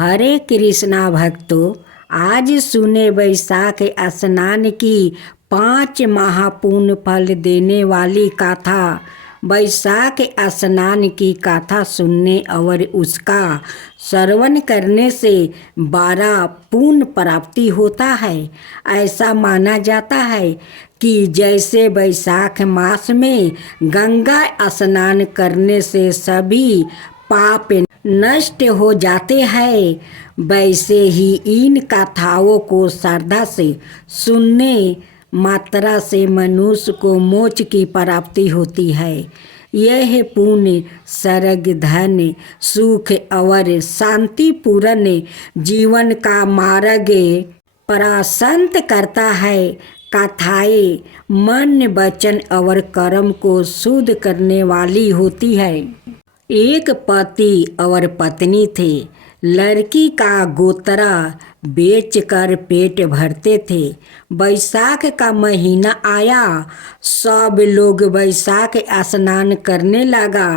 हरे कृष्णा भक्तों, आज सुने वैशाख स्नान की 5 महापुण्य फल देने वाली गाथा। वैशाख स्नान की गाथा सुनने और उसका श्रवण करने से 12 पुण्य प्राप्ति होता है। ऐसा माना जाता है कि जैसे वैशाख मास में गंगा स्नान करने से सभी पाप नष्ट हो जाते हैं, वैसे ही इन कथाओं को श्रद्धा से सुनने मात्रा से मनुष्य को मोक्ष की प्राप्ति होती है। यह पुण्य स्वर्ग, धन, सुख और शांतिपूर्ण जीवन का मार्ग प्रशस्त करता है। कथाएं मन, वचन और कर्म को शुद्ध करने वाली होती है। एक पति और पत्नी थे। लड़की का गोतरा बेचकर पेट भरते थे। वैशाख का महीना आया, सब लोग वैशाख स्नान करने लगा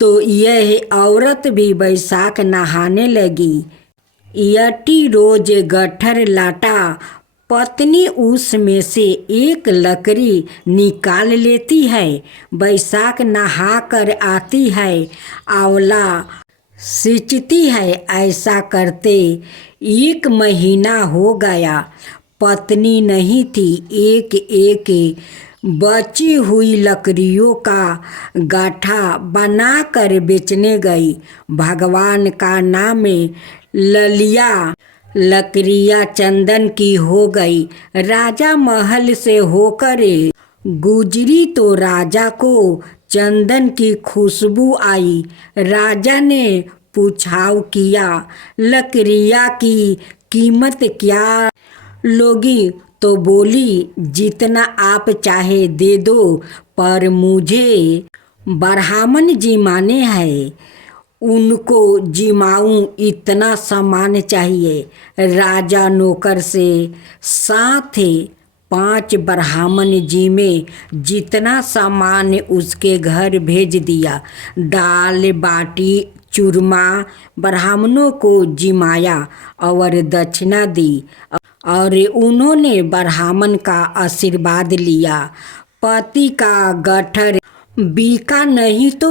तो यह औरत भी वैशाख नहाने लगी। यटी रोज गट्ठर लाटा पत्नी उसमें से एक लकड़ी निकाल लेती है। वैशाख नहा कर आती है, आंवला सींचती है। ऐसा करते 1 महीना हो गया। पत्नी नहीं थी। एक एक बची हुई लकड़ियों का गाठा बनाकर बेचने गई। भगवान का नाम ललिया लकड़ियाँ चंदन की हो गई। राजा महल से होकर गुजरी तो राजा को चंदन की खुशबू आई। राजा ने पूछाव किया, लकड़ियाँ की कीमत क्या लोगी? तो बोली, जितना आप चाहे दे दो, पर मुझे ब्राह्मण जी माने हैं, उनको जिमाऊं इतना सामान चाहिए। राजा नौकर से साथ 5 ब्राह्मण जी में जितना सामान उसके घर भेज दिया। दाल बाटी चूरमा ब्राह्मणों को जिमाया और दक्षिणा दी और उन्होंने ब्राह्मण का आशीर्वाद लिया। पति का गट्ठर बिका नहीं तो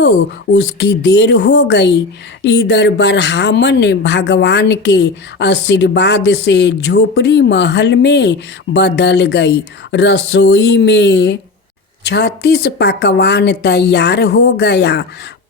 उसकी देर हो गई। इधर ब्राह्मण भगवान के आशीर्वाद से झोपड़ी महल में बदल गई। रसोई में 36 पकवान तैयार हो गया।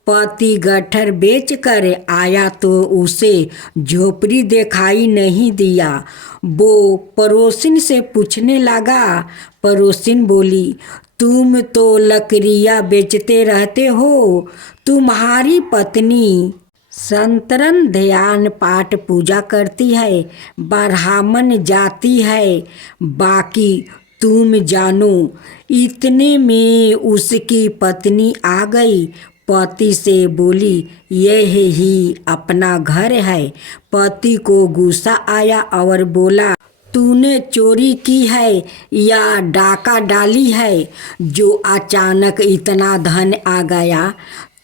पति गट्ठर बेचकर आया तो उसे झोपड़ी दिखाई नहीं दिया। वो पड़ोसिन से पूछने लगा। पड़ोसिन बोली, तुम तो लकड़ियाँ बेचते रहते हो, तुम्हारी पत्नी संतरन ध्यान पाठ पूजा करती है, ब्राह्मण जाती है, बाकी तुम जानो। इतने में उसकी पत्नी आ गई। पति से बोली, यह ही अपना घर है। पति को गुस्सा आया और बोला, तूने चोरी की है या डाका डाली है जो अचानक इतना धन आ गया?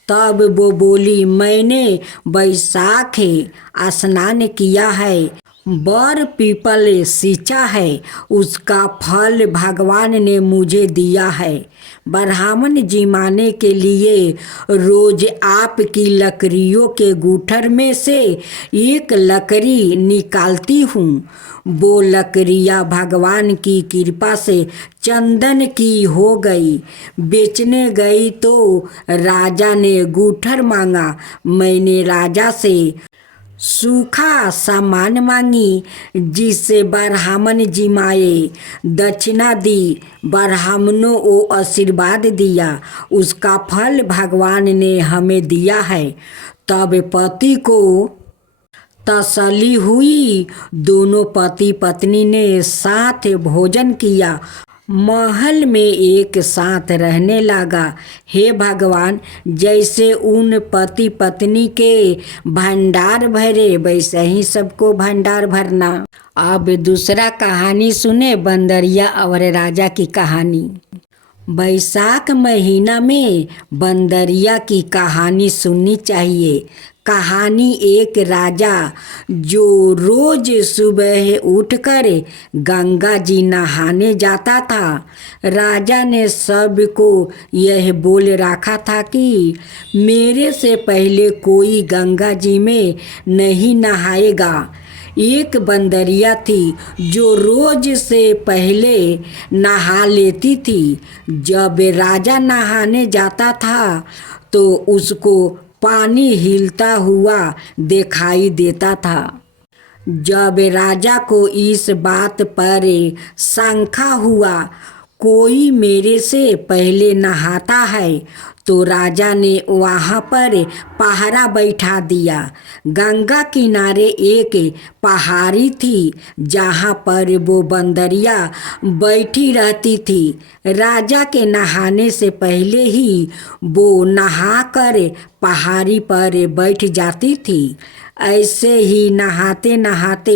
तब वो बोली, मैंने वैशाख स्नान किया है, बर पीपल सींचा है, उसका फल भगवान ने मुझे दिया है। ब्राह्मण जिमाने के लिए रोज आपकी लकड़ियों के गूठर में से एक लकड़ी निकालती हूँ। वो लकड़ियाँ भगवान की कृपा से चंदन की हो गई। बेचने गई तो राजा ने गूठर मांगा। मैंने राजा से सूखा सामान मांगी, जिससे ब्राह्मण जिमाए। दक्षिणा दी, ब्राह्मणों को आशीर्वाद दिया, उसका फल भगवान ने हमें दिया है। तब पति को तसल्ली हुई। दोनों पति पत्नी ने साथ भोजन किया, महल में एक साथ रहने लगा। हे भगवान, जैसे उन पति पत्नी के भंडार भरे, वैसे ही सबको भंडार भरना। अब दूसरा कहानी सुने, बंदरिया और राजा की कहानी। बैसाख महीना में बंदरिया की कहानी सुननी चाहिए। कहानी एक राजा जो रोज सुबह उठकर गंगा जी नहाने जाता था। राजा ने सबको यह बोल रखा था कि मेरे से पहले कोई गंगा जी में नहीं नहाएगा। एक बंदरिया थी जो रोज से पहले नहा लेती थी। जब राजा नहाने जाता था तो उसको पानी हिलता हुआ दिखाई देता था। जब राजा को इस बात पर शंका हुआ कोई मेरे से पहले नहाता है तो राजा ने वहाँ पर पहरा बैठा दिया। गंगा किनारे एक पहाड़ी थी जहाँ पर वो बंदरिया बैठी रहती थी। राजा के नहाने से पहले ही वो नहाकर पहाड़ी पर बैठ जाती थी। ऐसे ही नहाते नहाते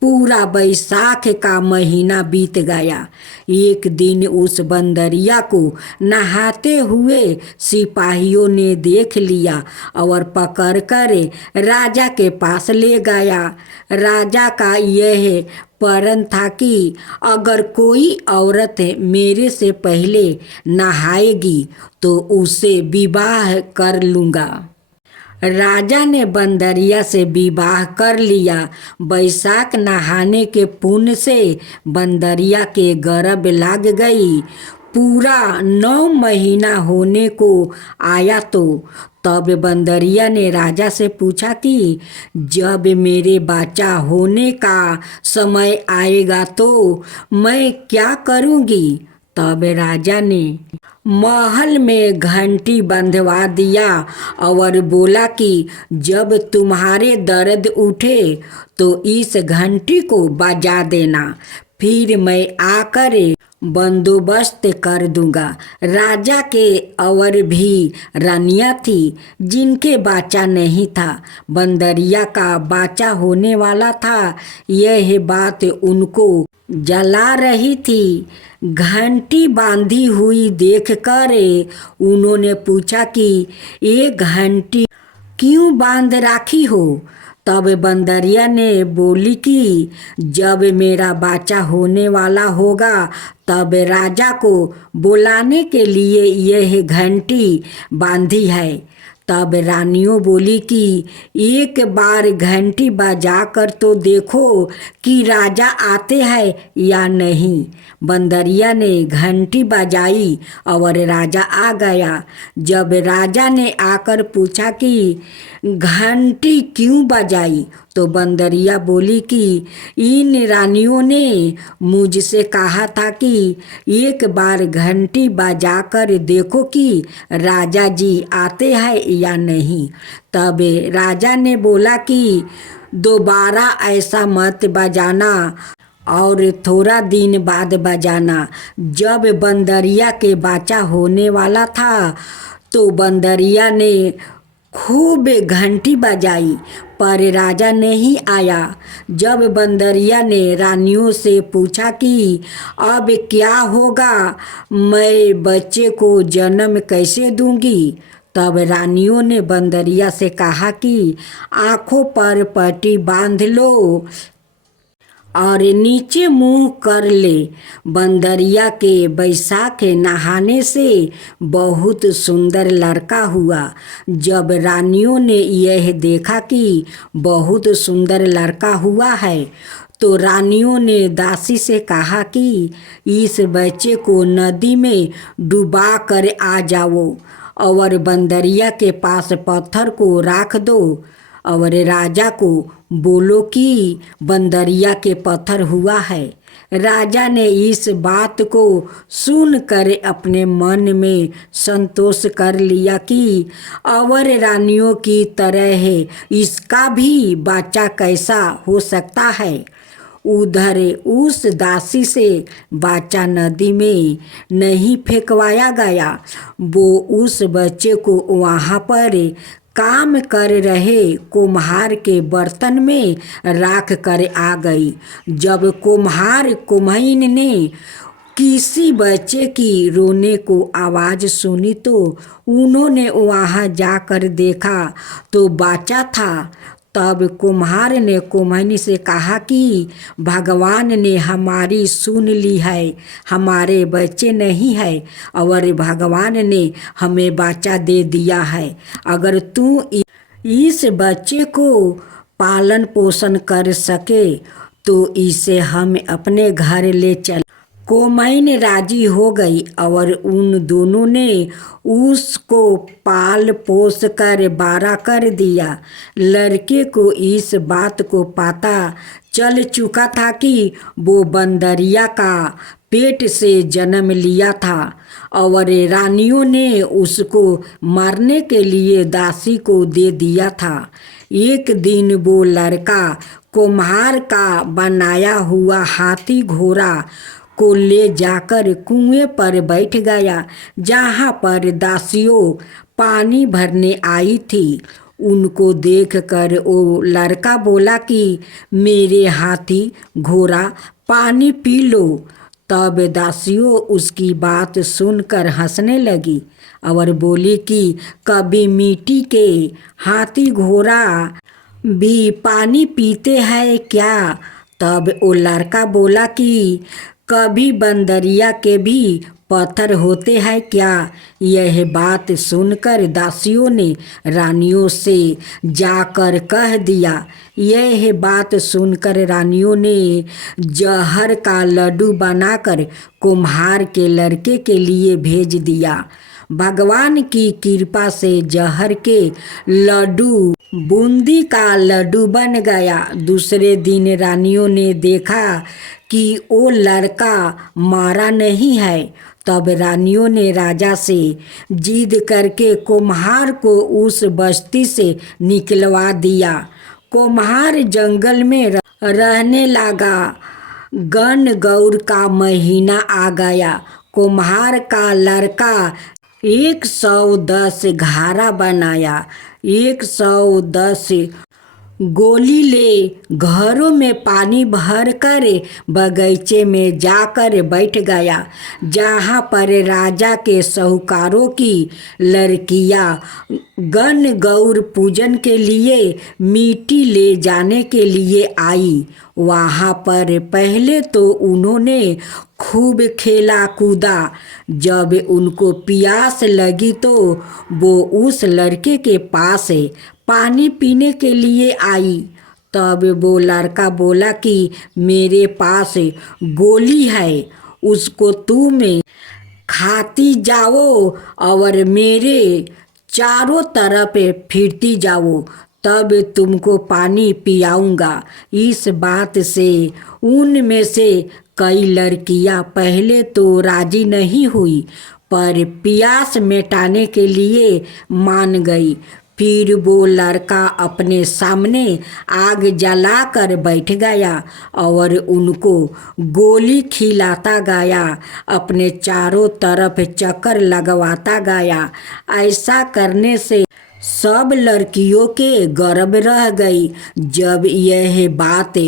पूरा बैसाख का महीना बीत गया। एक दिन उस बंदरिया को नहाते हुए सिपाहियों ने देख लिया और पकड़कर राजा के पास ले गया। राजा का यह प्रण था कि अगर कोई औरत मेरे से पहले नहाएगी तो उससे विवाह कर लूँगा। राजा ने बंदरिया से विवाह कर लिया। बैसाख नहाने के पुण्य से बंदरिया के गर्भ लग गई। पूरा 9 महीना होने को आया तो तब बंदरिया ने राजा से पूछा कि जब मेरे बच्चा होने का समय आएगा तो मैं क्या करूँगी। तब राजा ने महल में घंटी बंधवा दिया और बोला कि जब तुम्हारे दर्द उठे तो इस घंटी को बजा देना, फिर मैं आकर बंदोबस्त कर दूंगा। राजा के और भी रानियां थी जिनके बच्चा नहीं था। बंदरिया का बच्चा होने वाला था। यह बात उनको जला रही थी। घंटी बांधी हुई देखकर उन्होंने पूछा कि ये घंटी क्यों बांध राखी हो। तब बंदरिया ने बोली कि जब मेरा बच्चा होने वाला होगा तब राजा को बुलाने के लिए यह घंटी बांधी है। तब रानियों बोली कि एक बार घंटी बजाकर तो देखो कि राजा आते हैं या नहीं। बंदरिया ने घंटी बजाई और राजा आ गया। जब राजा ने आकर पूछा कि घंटी क्यों बजाई तो बंदरिया बोली कि इन रानियों ने मुझसे कहा था कि एक बार घंटी बजाकर देखो कि राजा जी आते हैं या नहीं। तब राजा ने बोला कि दोबारा ऐसा मत बजाना और थोड़ा दिन बाद बजाना। जब बंदरिया के बच्चा होने वाला था तो बंदरिया ने खूब घंटी बजाई पर राजा नहीं आया। जब बंदरिया ने रानियों से पूछा कि अब क्या होगा, मैं बच्चे को जन्म कैसे दूंगी। तब रानियों ने बंदरिया से कहा कि आँखों पर पट्टी बांध लो और नीचे मुंह कर ले। बंदरिया के बैसाख नहाने से बहुत सुंदर लड़का हुआ। जब रानियों ने यह देखा कि बहुत सुंदर लड़का हुआ है तो रानियों ने दासी से कहा कि इस बच्चे को नदी में डुबा कर आ जाओ और बंदरिया के पास पत्थर को रख दो और राजा को बोलो कि बंदरिया के पत्थर हुआ है। राजा ने इस बात को सुनकर अपने मन में संतोष कर लिया कि और रानियों की तरह इसका भी बच्चा कैसा हो सकता है। उधर उस दासी से बच्चा नदी में नहीं फेंकवाया गया। वो उस बच्चे को वहाँ पर काम कर रहे कुम्हार के बर्तन में रख कर आ गई। जब कुम्हार कुम्हाइन ने किसी बच्चे की रोने को आवाज़ सुनी तो उन्होंने वहाँ जाकर देखा तो बच्चा था। तब कुम्हार ने कुम्हनी से कहा कि भगवान ने हमारी सुन ली है, हमारे बच्चे नहीं है और भगवान ने हमें बच्चा दे दिया है। अगर तू इस बच्चे को पालन पोषण कर सके तो इसे हम अपने घर ले चल। कोमैन राजी हो गई और उन दोनों ने उसको पाल पोस कर बड़ा कर दिया। लड़के को इस बात को पता चल चुका था कि वो बंदरिया का पेट से जन्म लिया था और रानियों ने उसको मारने के लिए दासी को दे दिया था। एक दिन वो लड़का कुम्हार का बनाया हुआ हाथी घोड़ा को ले जाकर कुएं पर बैठ गया, जहाँ पर दासियों पानी भरने आई थी। उनको देखकर वो लड़का बोला कि मेरे हाथी घोड़ा पानी पी लो। तब दासियों उसकी बात सुनकर हंसने लगी और बोली कि कभी मिट्टी के हाथी घोड़ा भी पानी पीते हैं क्या? तब वो लड़का बोला कि कभी बंदरिया के भी पत्थर होते हैं क्या? यह बात सुनकर दासियों ने रानियों से जाकर कह दिया। यह बात सुनकर रानियों ने जहर का लड्डू बनाकर कुम्हार के लड़के के लिए भेज दिया। भगवान की कृपा से जहर के लड्डू बूंदी का लड्डू बन गया। दूसरे दिन रानियों ने देखा कि वो लड़का मारा नहीं है। तब रानियों ने राजा से जिद करके कुम्हार को उस बस्ती से निकलवा दिया। कुम्हार जंगल में रहने लगा। गण गौर का महीना आ गया। कुम्हार का लड़का 110 घारा बनाया, 110 गोली ले घरों में पानी भर कर बगीचे में जाकर बैठ गया, जहाँ पर राजा के साहूकारों की लड़कियाँ गण गौर पूजन के लिए मिट्टी ले जाने के लिए आई। वहाँ पर पहले तो उन्होंने खूब खेला कूदा। जब उनको प्यास लगी तो वो उस लड़के के पास पानी पीने के लिए आई। तब वो लड़का बोला कि मेरे पास गोली है, उसको तुम खाती जाओ और मेरे चारों तरफ फिरती जाओ, तब तुमको पानी पियाऊंगा। इस बात से उनमें से कई लड़कियां पहले तो राजी नहीं हुई, पर प्यास मिटाने के लिए मान गई। फिर वो लड़का अपने सामने आग जलाकर बैठ गया और उनको गोली खिलाता गया, अपने चारों तरफ चक्कर लगवाता गया। ऐसा करने से सब लड़कियों के गर्भ रह गई। जब यह बात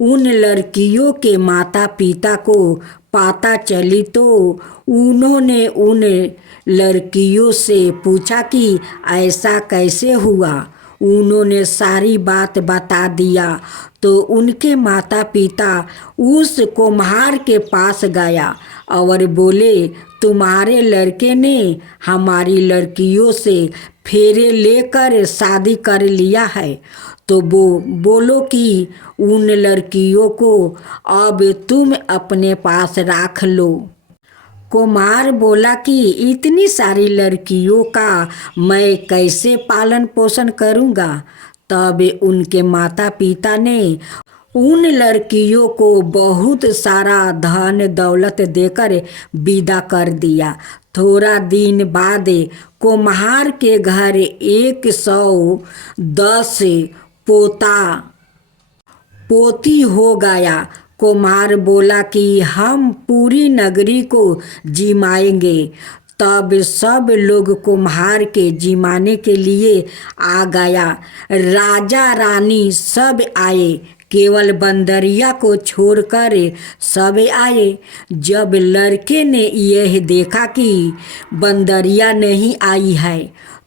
उन लड़कियों के माता पिता को पता चली तो उन्होंने उन लड़कियों से पूछा कि ऐसा कैसे हुआ। उन्होंने सारी बात बता दिया तो उनके माता पिता उस कुम्हार के पास गया और बोले तुम्हारे लड़के ने हमारी लड़कियों से फेरे लेकर शादी कर लिया है, तो वो बोलो कि उन लड़कियों को अब तुम अपने पास रख लो। कुम्हार बोला कि इतनी सारी लड़कियों का मैं कैसे पालन पोषण करूँगा। तब उनके माता पिता ने उन लड़कियों को बहुत सारा धन दौलत देकर विदा कर दिया। थोड़ा दिन बाद कुम्हार के घर 110 पोता पोती हो गया। कुम्हार बोला कि हम पूरी नगरी को जिमाएंगे। तब सब लोग कुम्हार के जिमाने के लिए आ गया। राजा रानी सब आए। केवल बंदरिया को छोड़कर सब आए। जब लड़के ने यह देखा कि बंदरिया नहीं आई है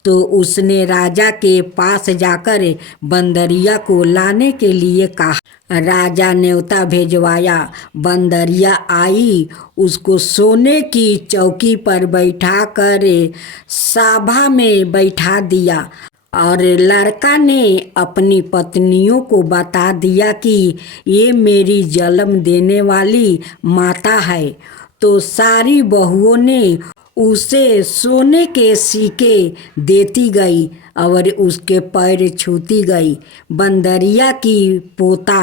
तो उसने राजा के पास जाकर बंदरिया को लाने के लिए कहा। राजा न्योता भेजवाया। बंदरिया आई, उसको सोने की चौकी पर बैठा कर सभा में बैठा दिया और लड़का ने अपनी पत्नियों को बता दिया कि ये मेरी जन्म देने वाली माता है। तो सारी बहुओं ने उसे सोने के सिक्के देती गई और उसके पैर छूती गई। बंदरिया की पोता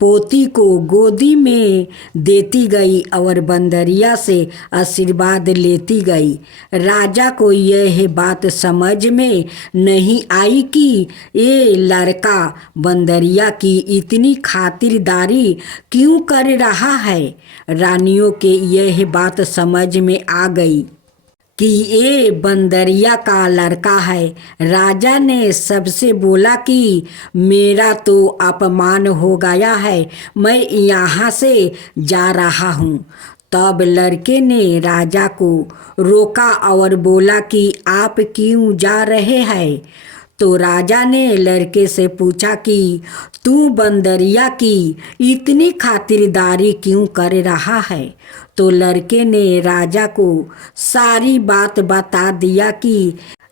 पोती को गोदी में देती गई और बंदरिया से आशीर्वाद लेती गई। राजा को यह बात समझ में नहीं आई कि ये लड़का बंदरिया की इतनी खातिरदारी क्यों कर रहा है। रानियों के यह बात समझ में आ गई कि ये बंदरिया का लड़का है। राजा ने सबसे बोला कि मेरा तो अपमान हो गया है, मैं यहाँ से जा रहा हूँ। तब लड़के ने राजा को रोका और बोला कि आप क्यों जा रहे हैं। तो राजा ने लड़के से पूछा कि तू बंदरिया की इतनी खातिरदारी क्यों कर रहा है। तो लड़के ने राजा को सारी बात बता दिया कि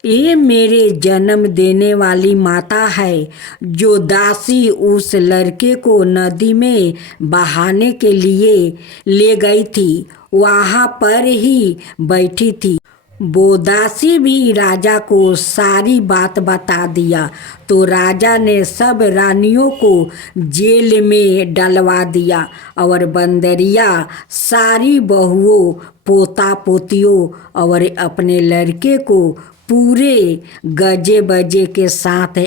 ये मेरे जन्म देने वाली माता है। जो दासी उस लड़के को नदी में बहाने के लिए ले गई थी वहाँ पर ही बैठी थी। वो दासी भी राजा को सारी बात बता दिया। तो राजा ने सब रानियों को जेल में डलवा दिया और बंदरिया सारी बहुओं पोता पोतियों और अपने लड़के को पूरे गजे बजे के साथ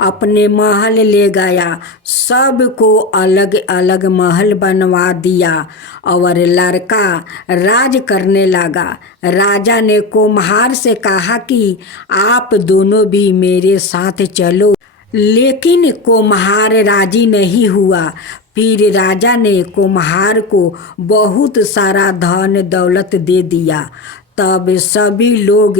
अपने महल ले गया। सबको अलग अलग महल बनवा दिया और लड़का राज करने लगा। राजा ने कुम्हार से कहा कि आप दोनों भी मेरे साथ चलो, लेकिन कुम्हार राजी नहीं हुआ। फिर राजा ने कुम्हार को बहुत सारा धन दौलत दे दिया। तब सभी लोग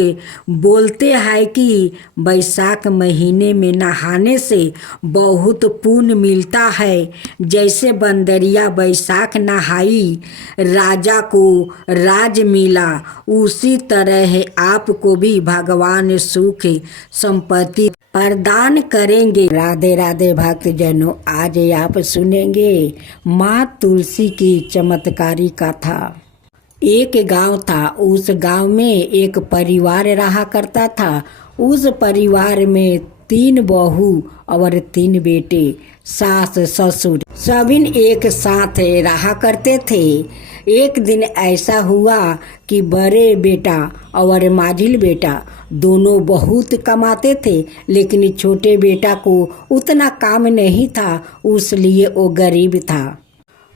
बोलते हैं कि बैसाख महीने में नहाने से बहुत पुण्य मिलता है। जैसे बंदरिया बैसाख नहाई राजा को राज मिला, उसी तरह आपको भी भगवान सुख संपत्ति प्रदान करेंगे। राधे राधे भक्तजनों, आज आप सुनेंगे माँ तुलसी की चमत्कारी कथा। एक गांव था, उस गांव में एक परिवार रहा करता था। उस परिवार में 3 बहू और 3 बेटे, सास ससुर सभी एक साथ रहा करते थे। एक दिन ऐसा हुआ कि बड़े बेटा और माझिल बेटा दोनों बहुत कमाते थे, लेकिन छोटे बेटा को उतना काम नहीं था, उसलिए वो गरीब था।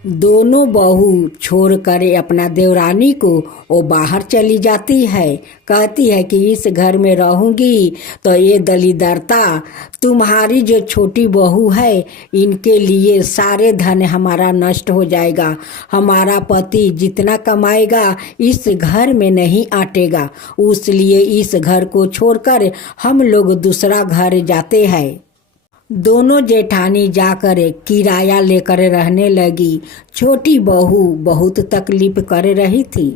दोनों बहू छोड़कर अपना देवरानी को वो बाहर चली जाती है। कहती है कि इस घर में रहूंगी तो ये दलिदरता, तुम्हारी जो छोटी बहू है इनके लिए सारे धन हमारा नष्ट हो जाएगा। हमारा पति जितना कमाएगा इस घर में नहीं आटेगा, इसलिए इस घर को छोड़कर हम लोग दूसरा घर जाते हैं। दोनों जेठानी जाकर किराया लेकर रहने लगी। छोटी बहू बहुत तकलीफ कर रही थी।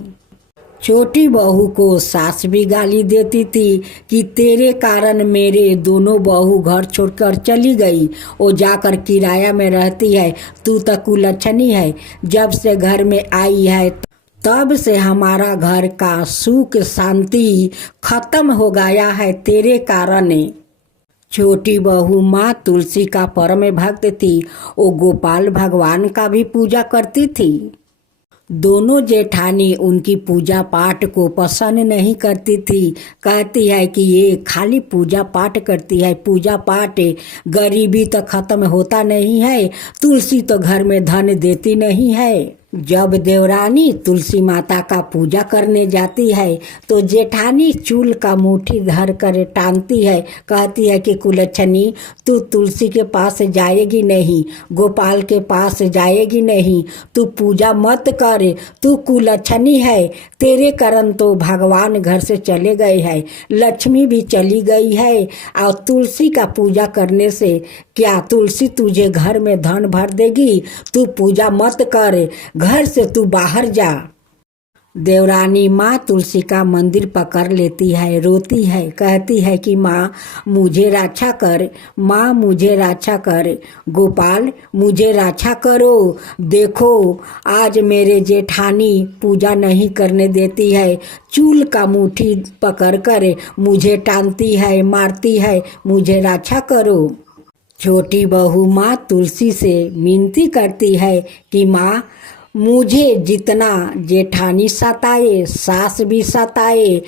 छोटी बहू को सास भी गाली देती थी कि तेरे कारण मेरे दोनों बहू घर छोड़कर चली गई, वो जाकर किराया में रहती है, तू तो कुलच्छनी है। जब से घर में आई है तब से हमारा घर का सुख शांति खत्म हो गया है तेरे कारण। छोटी बहू माँ तुलसी का परम भक्त थी, वो गोपाल भगवान का भी पूजा करती थी। दोनों जेठानी उनकी पूजा पाठ को पसंद नहीं करती थी। कहती है कि ये खाली पूजा पाठ करती है, पूजा पाठ, गरीबी तो खत्म होता नहीं है, तुलसी तो घर में धन देती नहीं है। जब देवरानी तुलसी माता का पूजा करने जाती है तो जेठानी चूल का मुट्ठी धर कर टानती है, कहती है कि कुलच्छनी तू तुलसी के पास जाएगी नहीं, गोपाल के पास जाएगी नहीं, तू पूजा मत कर, तू कुलच्छनी है, तेरे कारण तो भगवान घर से चले गए हैं, लक्ष्मी भी चली गई है, और तुलसी का पूजा करने से क्या तुलसी तुझे घर में धन भर देगी, तू पूजा मत कर, घर से तू बाहर जा। देवरानी माँ तुलसी का मंदिर पकड़ लेती है, रोती है, कहती है कि माँ मुझे रक्षा कर, माँ मुझे रक्षा कर, गोपाल मुझे रक्षा करो, देखो आज मेरे जेठानी पूजा नहीं करने देती है, चूल का मुट्ठी पकड़ कर मुझे टानती है, मारती है, मुझे रक्षा करो। छोटी बहू माँ तुलसी से विनती करती है कि माँ मुझे जितना जेठानी सताए, सास भी सताए,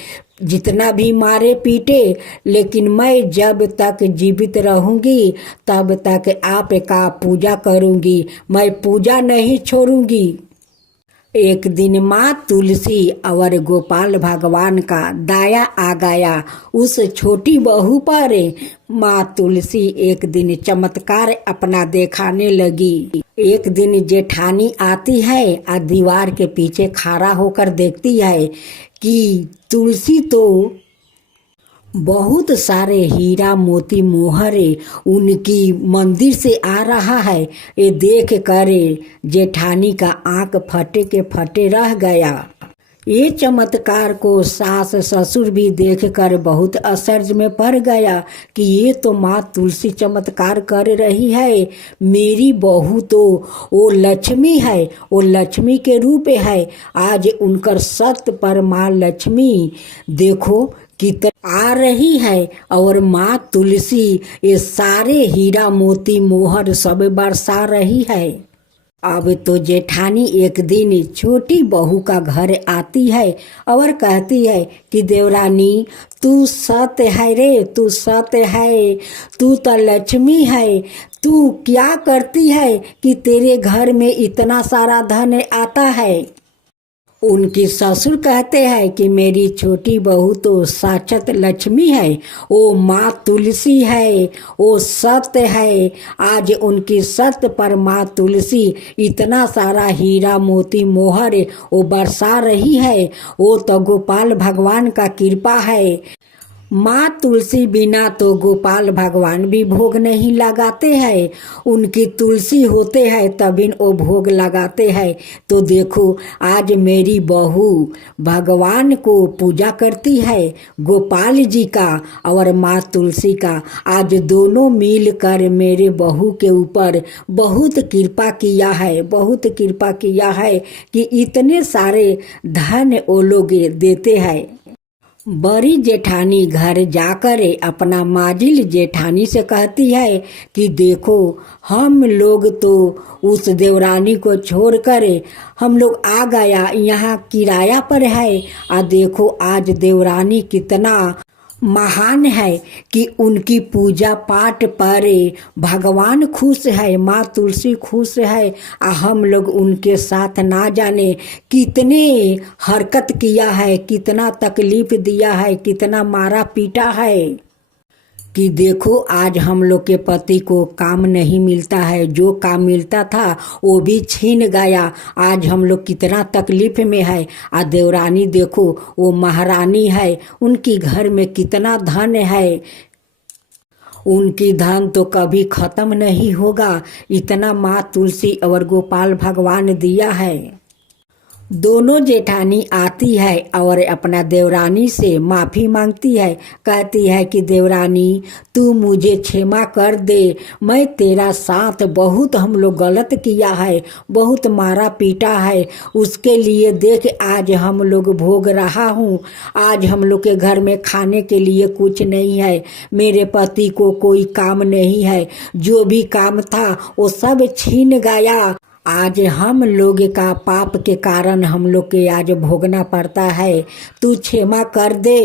जितना भी मारे पीटे, लेकिन मैं जब तक जीवित रहूंगी तब तक आपका पूजा करूंगी, मैं पूजा नहीं छोड़ूंगी। एक दिन माँ तुलसी और गोपाल भगवान का दया आ गया उस छोटी बहू पर। माँ तुलसी एक दिन चमत्कार अपना दिखाने लगी। एक दिन जेठानी आती है और दीवार के पीछे खड़ा होकर देखती है कि तुलसी तो बहुत सारे हीरा मोती मोहरे उनकी मंदिर से आ रहा है। ये देख कर जेठानी का आंख फटे के फटे रह गया। ये चमत्कार को सास ससुर भी देखकर बहुत आश्चर्य में पड़ गया कि ये तो माँ तुलसी चमत्कार कर रही है, मेरी बहू तो वो लक्ष्मी है, वो लक्ष्मी के रूप है। आज उनकर सत्य पर माँ लक्ष्मी देखो कितना आ रही है और माँ तुलसी ये सारे हीरा मोती मोहर सब बरसा रही है। अब तो जेठानी एक दिन छोटी बहू का घर आती है और कहती है कि देवरानी तू सत्य है रे, तू सत्य है, तू तो लक्ष्मी है, तू क्या करती है कि तेरे घर में इतना सारा धन आता है। उनकी ससुर कहते हैं कि मेरी छोटी बहू तो साक्षात लक्ष्मी है, वो माँ तुलसी है, वो सत्य है। आज उनकी सत्य पर माँ तुलसी इतना सारा हीरा मोती मोहर वो बरसा रही है, वो तो गोपाल भगवान का कृपा है। माँ तुलसी बिना तो गोपाल भगवान भी भोग नहीं लगाते हैं, उनकी तुलसी होते हैं तभी वो भोग लगाते हैं। तो देखो आज मेरी बहू भगवान को पूजा करती है, गोपाल जी का और माँ तुलसी का। आज दोनों मिलकर मेरे बहू के ऊपर बहुत कृपा किया है, बहुत कृपा किया है कि इतने सारे धन वो लोग देते हैं। बड़ी जेठानी घर जाकर अपना माजिल जेठानी से कहती है कि देखो हम लोग तो उस देवरानी को छोड़कर हम लोग आ गया, यहाँ किराया पर है, और देखो आज देवरानी कितना महान है कि उनकी पूजा पाठ पर भगवान खुश है, माँ तुलसी खुश है। हम लोग उनके साथ ना जाने कितने हरकत किया है, कितना तकलीफ दिया है, कितना मारा पीटा है कि देखो आज हम लोग के पति को काम नहीं मिलता है, जो काम मिलता था वो भी छीन गया। आज हम लोग कितना तकलीफ में है। आ देवरानी देखो वो महारानी है, उनकी घर में कितना धन है, उनकी धन तो कभी खत्म नहीं होगा, इतना माँ तुलसी और गोपाल भगवान दिया है। दोनों जेठानी आती है और अपना देवरानी से माफ़ी मांगती है, कहती है कि देवरानी तू मुझे क्षमा कर दे, मैं तेरा साथ बहुत हम लोग गलत किया है, बहुत मारा पीटा है, उसके लिए देख आज हम लोग भोग रहा हूँ। आज हम लोग के घर में खाने के लिए कुछ नहीं है, मेरे पति को कोई काम नहीं है, जो भी काम था वो सब छीन गया। आज हम लोग का पाप के कारण हम लोग के आज भोगना पड़ता है, तू क्षमा कर दे।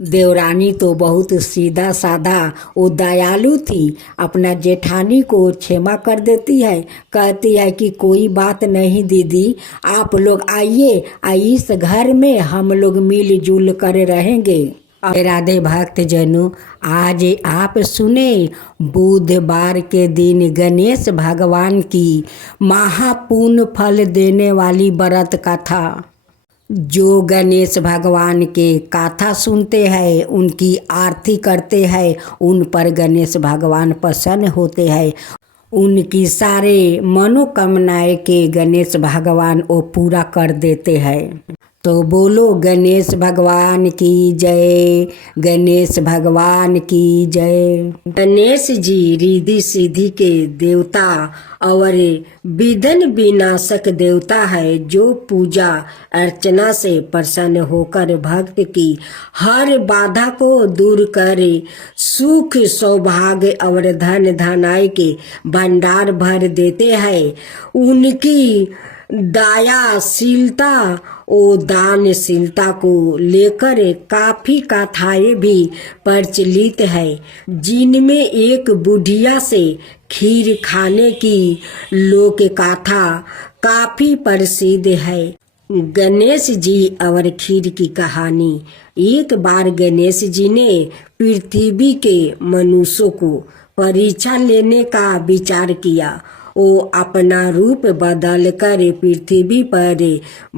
देवरानी तो बहुत सीधा साधा और दयालु थी। अपना जेठानी को क्षमा कर देती है, कहती है कि कोई बात नहीं दीदी, आप लोग आइए, इस घर में हम लोग मिलजुल कर रहेंगे। राधे भक्त जनों, आज आप सुने बुधवार के दिन गणेश भगवान की महापुण्य फल देने वाली व्रत कथा। जो गणेश भगवान के कथा सुनते हैं, उनकी आरती करते हैं, उन पर गणेश भगवान प्रसन्न होते हैं। उनकी सारे मनोकामनाएं के गणेश भगवान वो पूरा कर देते हैं। तो बोलो गणेश भगवान की जय, गणेश भगवान की जय। गणेश जी रिद्धि सिद्धि के देवता और विघ्न विनाशक देवता है, जो पूजा अर्चना से प्रसन्न होकर भक्त की हर बाधा को दूर करे, सुख सौभाग्य और धन धनाई के भंडार भर देते हैं। उनकी दयाशीलता और दानशीलता को लेकर काफी कथाएं भी प्रचलित है, जिनमें एक बुढ़िया से खीर खाने की लोक कथा काफी प्रसिद्ध है। गणेश जी और खीर की कहानी। एक बार गणेश जी ने पृथ्वी के मनुष्यों को परीक्षा लेने का विचार किया। वो अपना रूप बदल कर पृथ्वी पर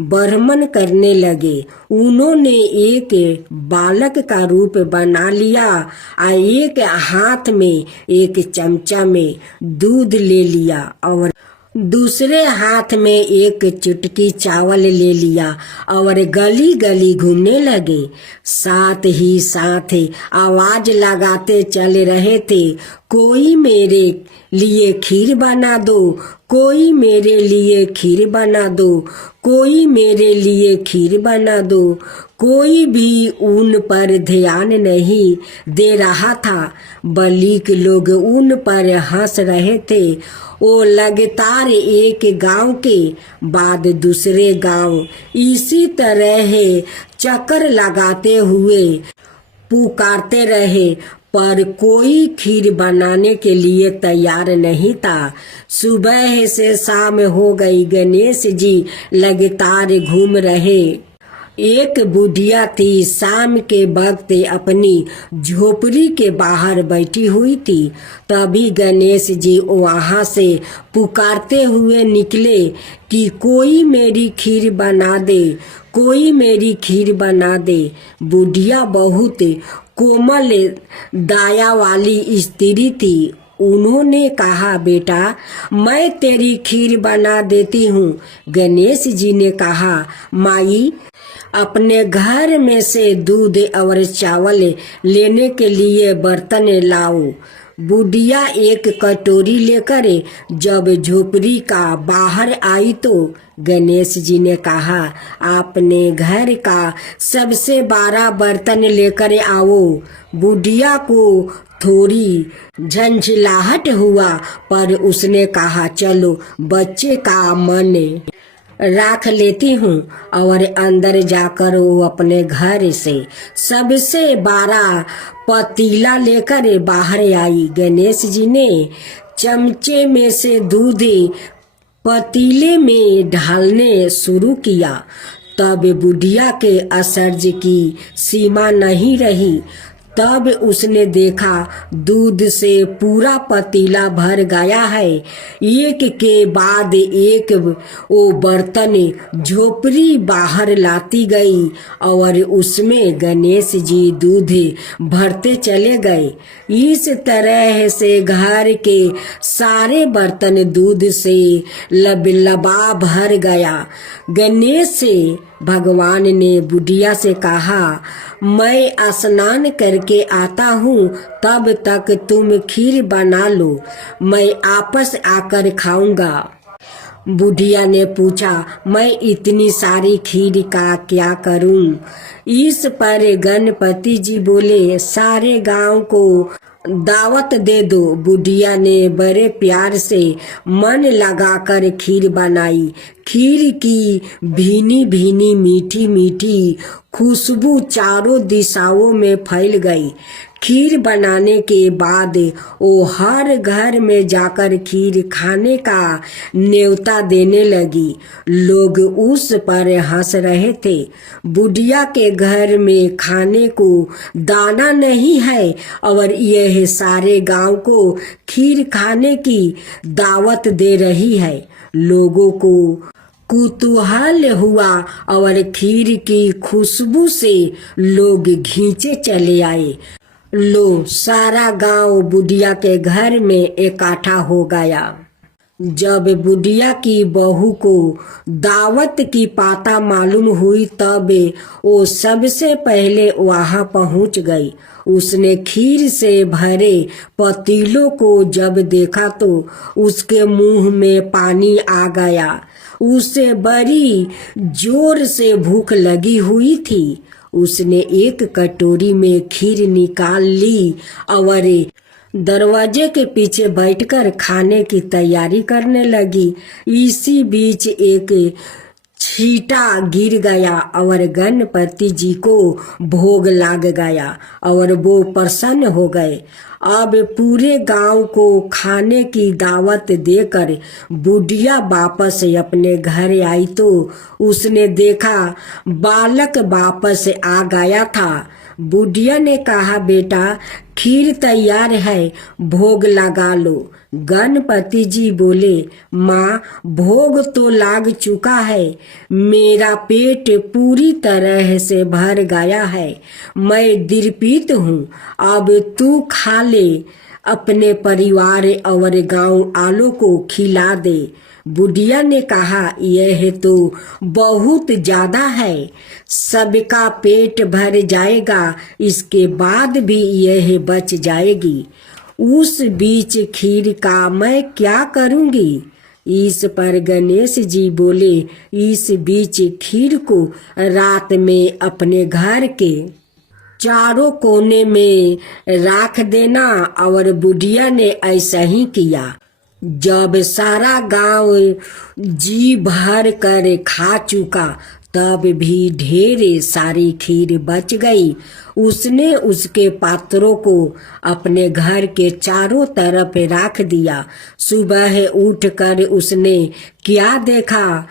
भ्रमण करने लगे। उन्होंने एक बालक का रूप बना लिया और एक हाथ में एक चमचा में दूध ले लिया और दूसरे हाथ में एक चुटकी चावल ले लिया और गली गली घूमने लगे। साथ ही साथ आवाज लगाते चल रहे थे, कोई मेरे लिए खीर बना दो, कोई मेरे लिए खीर बना दो, कोई मेरे लिए खीर बना दो। कोई भी उन पर ध्यान नहीं दे रहा था, बल्कि लोग उन पर हंस रहे थे। वो लगातार एक गांव के बाद दूसरे गांव इसी तरह चक्कर लगाते हुए पुकारते रहे, पर कोई खीर बनाने के लिए तैयार नहीं था। सुबह से शाम हो गई, गणेश जी लगातार घूम रहे। एक बुढ़िया थी, शाम के वक्त अपनी झोपड़ी के बाहर बैठी हुई थी। तभी गणेश जी वहां से पुकारते हुए निकले कि कोई मेरी खीर बना दे, कोई मेरी खीर बना दे। बुढ़िया बहुत कोमल दया वाली स्त्री थी। उन्होंने कहा, बेटा मैं तेरी खीर बना देती हूँ। गणेश जी ने कहा, माई अपने घर में से दूध और चावल लेने के लिए बर्तन लाओ। बुढ़िया एक कटोरी लेकर जब झोपड़ी का बाहर आई तो गणेश जी ने कहा, अपने घर का सबसे बड़ा बर्तन लेकर आओ। बुढ़िया को थोड़ी झंझलाहट हुआ, पर उसने कहा, चलो बच्चे का मन राख लेती हूँ। और अंदर जाकर वो अपने घर से सबसे बड़ा पतीला लेकर बाहर आई। गणेश जी ने चमचे में से दूध पतीले में ढालने शुरू किया। तब बुढ़िया के आश्चर्य की सीमा नहीं रही। तब उसने देखा दूध से पूरा पतीला भर गया है। एक के बाद एक वो बर्तन झोपड़ी बाहर लाती गई और उसमें गणेश जी दूध भरते चले गए। इस तरह से घर के सारे बर्तन दूध से लबा भर गया। गणेश भगवान ने बुढ़िया से कहा, मैं स्नान करके आता हूँ, तब तक तुम खीर बना लो, मैं आपस आकर खाऊंगा। बुढ़िया ने पूछा, मैं इतनी सारी खीर का क्या करूं? इस पर गणपति जी बोले, सारे गांव को दावत दे दो। बुढ़िया ने बड़े प्यार से मन लगाकर खीर बनाई। खीर की भीनी भीनी मीठी मीठी खुशबू चारों दिशाओं में फैल गई। खीर बनाने के बाद वो हर घर में जाकर खीर खाने का न्योता देने लगी। लोग उस पर हंस रहे थे। बुढ़िया के घर में खाने को दाना नहीं है और यह सारे गांव को खीर खाने की दावत दे रही है। लोगों को कुतूहल हुआ और खीर की खुशबू से लोग खींचे चले आए। लो, सारा गांव बुढ़िया के घर में इकट्ठा हो गया। जब बुढ़िया की बहू को दावत की पाता मालूम हुई तब वो सबसे पहले वहां पहुंच गई। उसने खीर से भरे पतीलों को जब देखा तो उसके मुंह में पानी आ गया। उसे बड़ी जोर से भूख लगी हुई थी। उसने एक कटोरी में खीर निकाल ली और दरवाजे के पीछे बैठकर खाने की तैयारी करने लगी। इसी बीच एक छींटा गिर गया और गणपति जी को भोग लग गया और वो प्रसन्न हो गए। अब पूरे गांव को खाने की दावत देकर बुढ़िया वापस अपने घर आई तो उसने देखा बालक वापस आ गया था। बुढ़िया ने कहा, बेटा खीर तैयार है, भोग लगा लो। गणपति जी बोले, माँ भोग तो लाग चुका है, मेरा पेट पूरी तरह से भर गया है, मैं तृप्त हूँ, अब तू खा ले, अपने परिवार और गांव वालों को खिला दे। बुढ़िया ने कहा, यह तो बहुत ज्यादा है, सबका पेट भर जाएगा, इसके बाद भी यह बच जाएगी। उस बीच खीर का मैं क्या करूंगी? इस पर गणेश जी बोले, इस बीच खीर को रात में अपने घर के चारों कोने में रख देना। और बुढ़िया ने ऐसा ही किया। जब सारा गांव जी भर कर खा चुका तब भी ढेर सारी खीर बच गई। उसने उसके पात्रों को अपने घर के चारों तरफ रख दिया। सुबह उठकर उसने क्या देखा?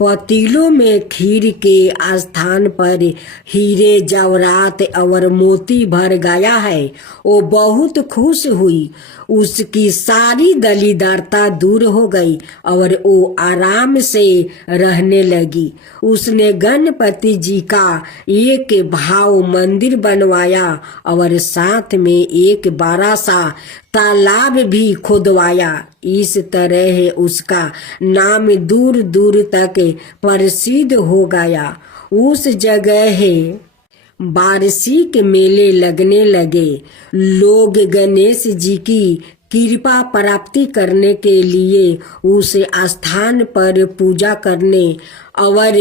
पतीलों में खीर के स्थान पर हीरे जवाहरात और मोती भर गया है। वो बहुत खुश हुई। उसकी सारी दलीदरता दूर हो गई और वो आराम से रहने लगी। उसने गणपति जी का एक भाव मंदिर बनवाया और साथ में एक बड़ा सा तालाब भी खुदवाया। इस तरह उसका नाम दूर दूर तक प्रसिद्ध हो गया। उस जगह वार्षिक मेले लगने लगे। लोग गणेश जी की कृपा प्राप्ति करने के लिए उस स्थान पर पूजा करने और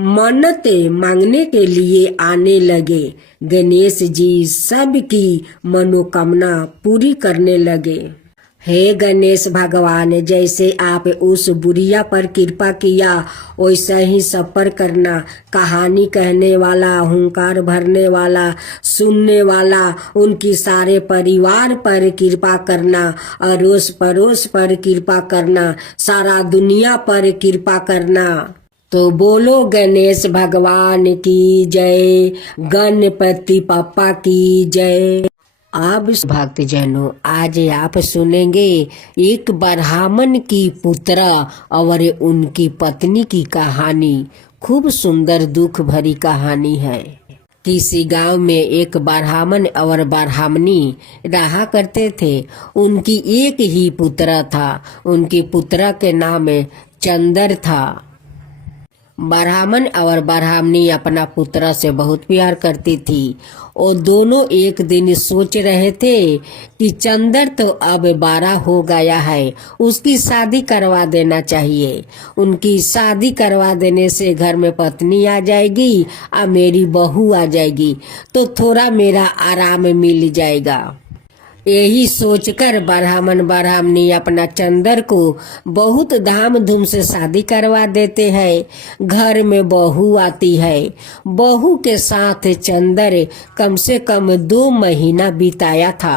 मन्नत मांगने के लिए आने लगे। गणेश जी सबकी मनोकामना पूरी करने लगे। हे गणेश भगवान, जैसे आप उस बुढ़िया पर कृपा किया वैसा ही सब पर करना। कहानी कहने वाला, हुंकार भरने वाला, सुनने वाला, उनकी सारे परिवार पर कृपा करना, अड़ोस पड़ोस पर कृपा करना, सारा दुनिया पर कृपा करना। तो बोलो गणेश भगवान की जय, गणपति पापा की जय। अब भक्तजनों, आज आप सुनेंगे एक ब्राह्मण की पुत्रा और उनकी पत्नी की कहानी। खूब सुंदर दुख भरी कहानी है। किसी गांव में एक ब्राह्मण और ब्राह्मणी रहा करते थे। उनकी एक ही पुत्रा था। उनकी पुत्रा के नाम चंदर था। ब्राह्मण और ब्राह्मणी अपना पुत्र से बहुत प्यार करती थी। और दोनों एक दिन सोच रहे थे कि चंदर तो अब 12 हो गया है, उसकी शादी करवा देना चाहिए। उनकी शादी करवा देने से घर में पत्नी आ जाएगी और मेरी बहू आ जाएगी, तो थोड़ा मेरा आराम मिल जाएगा। यही सोचकर ब्राह्मण ब्राह्मणी अपना चंदर को बहुत धामधूम से शादी करवा देते हैं। घर में बहू आती है। बहू के साथ चंदर कम से कम 2 महीना बिताया था।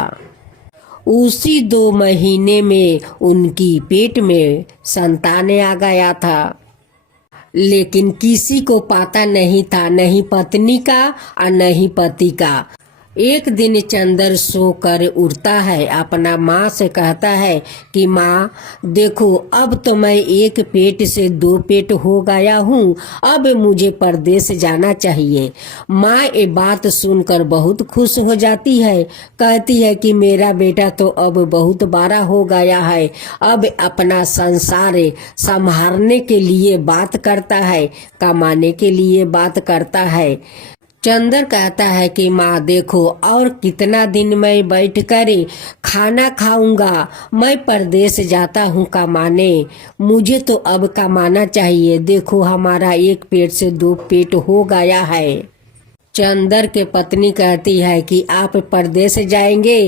उसी 2 महीने में उनकी पेट में संतान आ गया था, लेकिन किसी को पता नहीं था, नहीं पत्नी का और नहीं पति का। एक दिन चंदर सोकर उठता है, अपना माँ से कहता है कि माँ देखो, अब तो मैं एक पेट से 2 पेट हो गया हूँ, अब मुझे परदेश जाना चाहिए। माँ ये बात सुनकर बहुत खुश हो जाती है, कहती है कि मेरा बेटा तो अब बहुत बड़ा हो गया है, अब अपना संसार संभालने के लिए बात करता है, कमाने के लिए बात करता है। चंदर कहता है कि माँ देखो, और कितना दिन मैं बैठकर खाना खाऊंगा, मैं परदेश जाता हूँ कमाने, मुझे तो अब कमाना चाहिए। देखो हमारा एक पेट से 2 पेट हो गया है। चंदर के पत्नी कहती है कि आप परदेश जाएंगे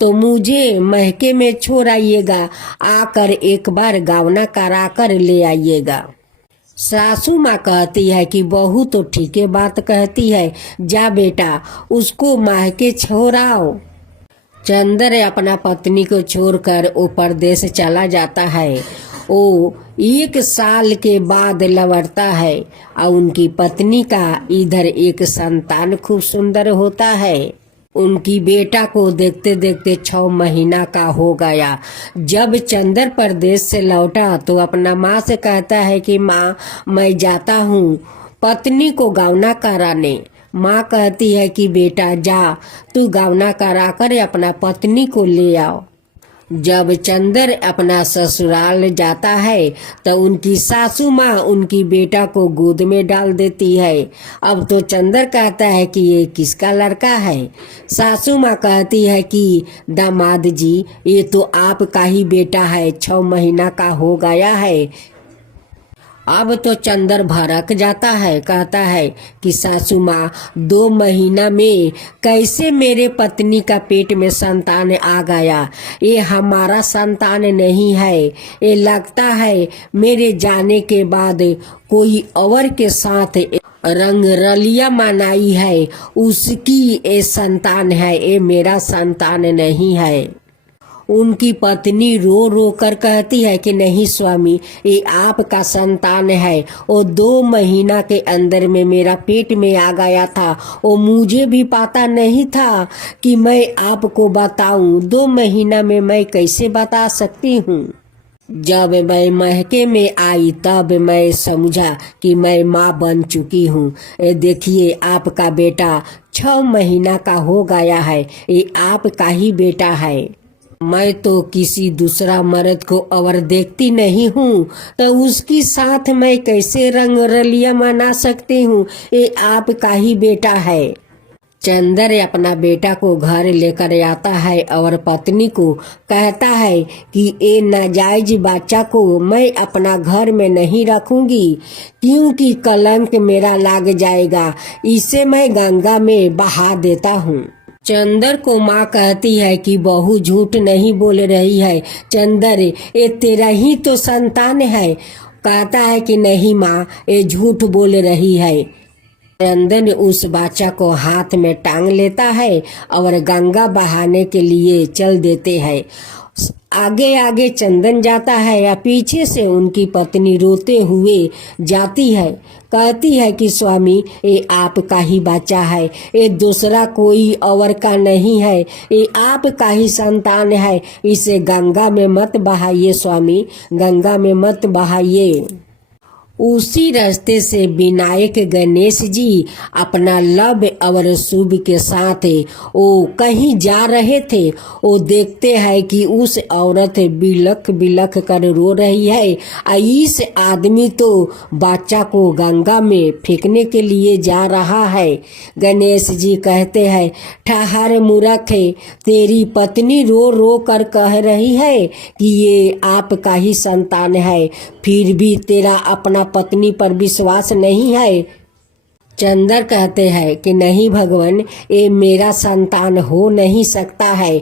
तो मुझे महके में छोड़ आइएगा, आकर एक बार गावना करा कर ले आइएगा। सासू माँ कहती है कि बहू तो ठीक है बात कहती है, जा बेटा उसको मायके छोड़ाओ। चंदर अपना पत्नी को छोड़कर वो परदेश चला जाता है। वो 1 साल के बाद लौटता है और उनकी पत्नी का इधर एक संतान खूब सुंदर होता है। उनकी बेटा को देखते देखते 6 महीना का हो गया। जब चंदर परदेश से लौटा तो अपना माँ से कहता है कि माँ मैं जाता हूँ पत्नी को गावना कराने। माँ कहती है कि बेटा जा, तू गावना करा कर अपना पत्नी को ले आओ। जब चंदर अपना ससुराल जाता है तो उनकी सासू माँ उनकी बेटा को गोद में डाल देती है। अब तो चंदर कहता है कि ये किसका लड़का है। सासू माँ कहती है कि दामाद जी ये तो आपका ही बेटा है, 6 महीना का हो गया है। अब तो चंदर भड़क जाता है, कहता है कि सासू माँ 2 महीना में कैसे मेरे पत्नी का पेट में संतान आ गया, ये हमारा संतान नहीं है, ये लगता है मेरे जाने के बाद कोई और के साथ रंग रलिया मनाई है, उसकी ये संतान है, ये मेरा संतान नहीं है। उनकी पत्नी रो रो कर कहती है कि नहीं स्वामी, ये आपका संतान है, वो 2 महीना के अंदर में मेरा पेट में आ गया था, वो मुझे भी पता नहीं था कि मैं आपको बताऊं। 2 महीना में मैं कैसे बता सकती हूँ। जब मैं महके में आई तब मैं समझा कि मैं माँ बन चुकी हूँ। देखिए आपका बेटा 6 महीना का हो गया है, ये आपका ही बेटा है। मैं तो किसी दूसरा मर्द को और देखती नहीं हूँ, तो उसकी साथ मैं कैसे रंग रलिया मना सकती हूँ, ये आपका ही बेटा है। चंदर अपना बेटा को घर लेकर आता है और पत्नी को कहता है कि ये नाजायज बच्चा को मैं अपना घर में नहीं रखूंगी, क्योंकि कलंक मेरा लग जाएगा, इसे मैं गंगा में बहा देता हूँ। चंदर को माँ कहती है कि बहू झूठ नहीं बोल रही है, चंदर ये तेरा ही तो संतान है। कहता है कि नहीं माँ, ये झूठ बोल रही है। चंदन उस बच्चा को हाथ में टांग लेता है और गंगा बहाने के लिए चल देते हैं। आगे आगे चंदन जाता है या पीछे से उनकी पत्नी रोते हुए जाती है, कहती है कि स्वामी ये आपका ही बच्चा है, ये दूसरा कोई और का नहीं है, ये आपका ही संतान है, इसे गंगा में मत बहाइए स्वामी, गंगा में मत बहाइए। उसी रास्ते से विनायक गणेश जी अपना लव और शुभ के साथ वो कहीं जा रहे थे। वो देखते हैं कि उस औरत बिलख बिलख कर रो रही है। इस आदमी तो बच्चा को गंगा में फेंकने के लिए जा रहा है। गणेश जी कहते हैं, ठहर मूर्ख, तेरी पत्नी रो रो कर कह रही है कि ये आपका ही संतान है, फिर भी तेरा अपना पत्नी पर विश्वास नहीं है। चंदर कहते हैं कि नहीं भगवान, ये मेरा संतान हो नहीं सकता है।